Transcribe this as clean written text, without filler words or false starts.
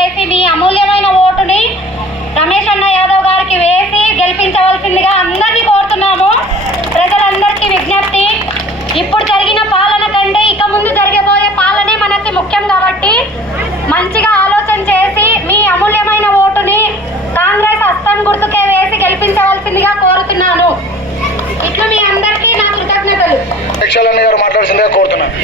వేసి మీ అమూల్యమైన ఓటుని రమేష్ అన్న యాదవ్ గారికి వేసి గెలిపించవలసిందిగా అందరినీ కోరుతున్నాము. ప్రజలందరికీ విజ్ఞప్తి, ఇప్పుడు జరిగిన పాలన కంటే ఇక ముందు జరగబోయే పాలనే మనకి ముఖ్యం కాబట్టి మంచిగా ఆలోచన చేసి మీ అమూల్యమైన ఓటుని కాంగ్రెస్ హస్తం గుర్తుకే వేసి గెలిపించవలసిందిగా కోరుతున్నాను. ఇట్లు మీ అందరికీ నా కృతజ్ఞతలు. గారు మాట్లాడాల్సిందిగా కోరుతున్నాను.